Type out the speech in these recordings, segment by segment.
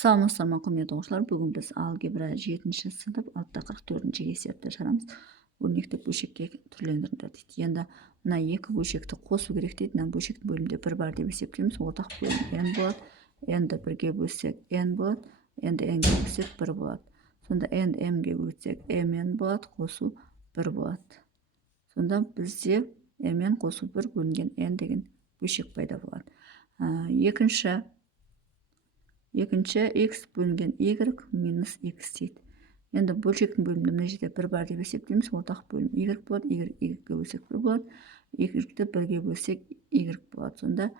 Саламатсыздар құрметті оқушылар, бүгін біз алгебра 7-ші сынып 6-44 есепті шығарамыз. Өрнекті бөлшекке түрлендіріңдер дейді. Енді мына екі бөлшекті қосу керек дейді. Мына бөлшектің бөлімде бір бар деп есептейміз. Ортақ бөлім n болады. n-ді бірге бөлсек n болады. n-ді n-ге бөлсек 1 болады. Сонда n m-ге бөлсек mn болады, қосу 1 болады. Сонда бізде mn қосу 1 бөлінген n деген бөлшек пайда болады. Екінші x бөлінген y минус x дейді. Енді бөлшектің бөлімінде мына жерде 1 бар деп есептейміз. Ортақ бөлім y болады. y-ге бөлсек 1 болады. y-ді 1-ге бөлсек y болады. Сонда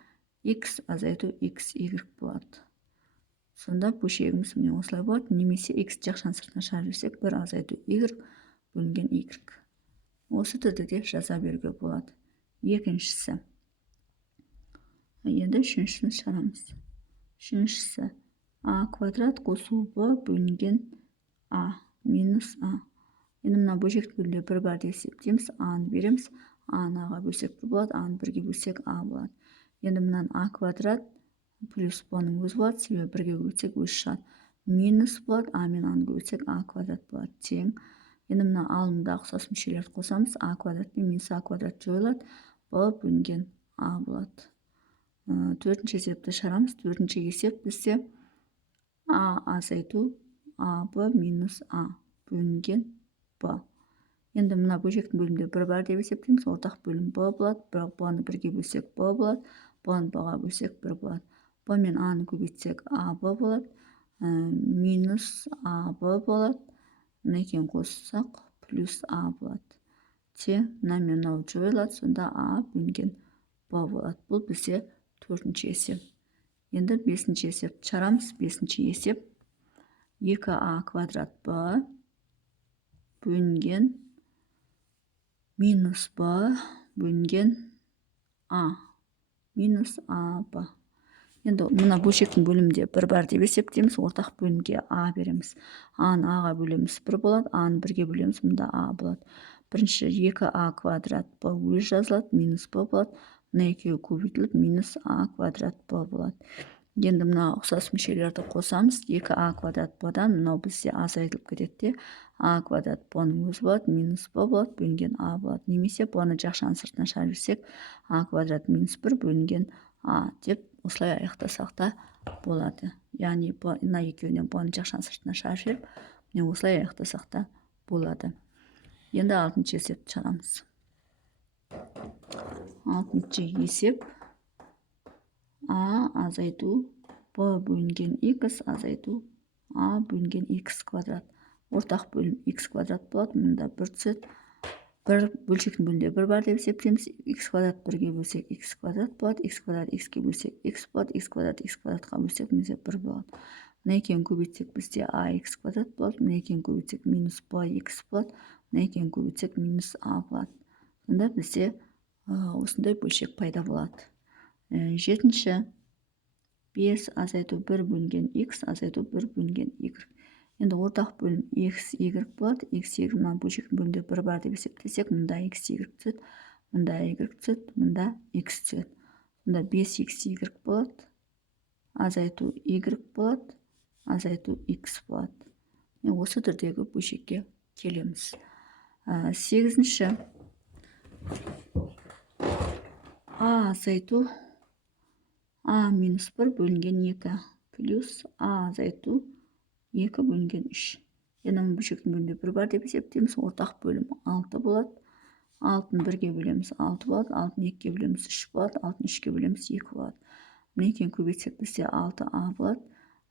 x азайту x y болады. Сонда бөлшегіміз міне осылай болады. Немесе x жақшаның сыртына шығарып жіберсек 1 азайту y бөлінген y. Осы түрде де жаза беруге болады. Екіншісі. Енді үшіншісін шығарамыз. Үшіншісі а квадрат қосу b бөлінген а минус а. Енді мына бөлшектің бөлімінде 1 бар деп есептейміз. А-ны береміз. А-ны а-ға бөлсек 1 болады. А-ны 1-ге бөлсек а болады. Енді мынаны а квадрат плюс b-ның өзі болады. Себебі 1-ге бөлсек өзі шығады. Минус болады. А мен а-ны бөлсек а квадрат болады. Тең. Енді мына алымдағы ұқсас мүшелерді қосамыз. А квадрат пен минус а квадрат жойылады. b бөлінген а болады. Төртінші есепті шығарамыз. Төртінші есеп бізде а азайту аб минус а бөлінген б. Енді мына бөлшектің бөлімінде 1 бар деп есептейміз. Ортақ бөлім б болады. Бірақ б-ны 1-ге бөлсек б болады. Б-ны б-ға бөлсек 1 болады. Б мен а-ны көбейтсек а б болады. Минус а б болады. Мына екеуін қоссақ плюс а болады. Те мына мен мынау жойылады. Сонда а бөлінген б болады. Бұл бізде төртінші есеп. Енді бесінші есеп шығарамыз. Бесінші есеп 2а квадрат b бөлінген минус b бөлінген а минус а б. Енді мына бөлшектің бөлімінде 1 бар деп есептейміз. Ортақ бөлімге а береміз. А-ны а-ға бөлеміз 1 болады. А-ны 1-ге бөлеміз. Мұнда а болады. Бірінші 2а квадрат b өз жазылады. Минус b болады. Мына екеуі көбейтіліп минус а квадрат b болады. Енді мына ұқсас мүшелерді қосамыз. 2а квадрат b-дан мынау бізде азайтылып кетеді. А квадрат b-ның өзі болады. Минус b болады. Бөлінген а болады. Немесе b-ны жақшаның сыртына шығарып жіберсек а квадрат минус 1 бөлінген а деп осылай аяқтасақ та болады. Яғни мына екеуінен b-ны жақшаның сыртына шығарып жіберіп, міне осылай аяқтасақ та болады. Енді алтыншы есепті шығарамыз. Алтыншы есеп а азайту b бөлінген x азайту а бөлінген x квадрат. Ортақ бөлім x квадрат болады. Мұнда 1 түседі. Бір бөлшектің бөлімінде 1 бар деп есептейміз. X квадрат 1-ге бөлсек x квадрат болады. X квадрат x-ке бөлсек x болады. X квадрат x квадратқа бөлсек бізде 1 болады. Мына екеуін көбейтсек бізде ax квадрат болады. Мына екеуін көбейтсек минус bx болады. Мына екеуін көбейтсек минус а болады. Сонда бізде осындай бөлшек пайда болады. Жетінші 5 азайту 1 бөлінген x азайту 1 бөлінген y. Енді ортақ бөлім x y болады. X y мына бөлшектің бөлімінде 1 бар деп есептесек, мұнда x y түседі, мұнда y түседі, мұнда x түседі. Мұнда 5x y болады. Азайту y болады. Азайту x болады. Осы түрдегі бөлшекке келеміз. Сегізінші а азайту а минус 1 бөлінген 2 плюс а азайту 2 бөлінген 3. Енді бұл бөлшектің бөлімінде 1 бар деп есептейміз. Ортақ бөлім 6 болады. 6-ны 1-ге бөлеміз 6 болады. 6-ны 2-ге бөлеміз 3 болады. 6-ны 3-ге бөлеміз 2 болады. Мына екеуін көбейтсек бізде 6а болады.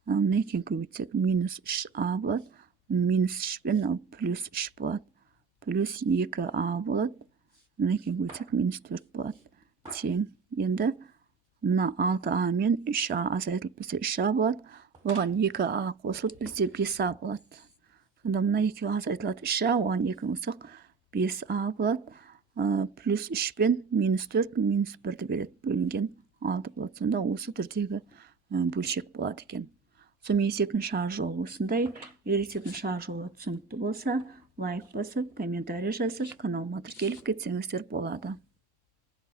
Мына екеуін көбейтсек минус 3а болады. Минус 3 пен плюс 3 болады. Плюс 2а болады. Мына екеуін көбейтсек минус 4 болады. Тең. Енді мына 6а мен 3а азайтылып бізде 3а болады. Оған 2а қосылып бізде 5а болады. Сонда мына екеуі азайтылады 3а, оған 2 қоссақ 5а болады. Плюс 3 пен минус 4, минус 1-ді береді. Бөлінген 6 болады. Сонда осы түрдегі бөлшек болады екен. Сонымен есептің шығару жолы осындай. Егер есептің шығару жолы түсінікті болса, лайк басып, комментарий жазып, каналыма тіркеліп кетсеңіздер болады.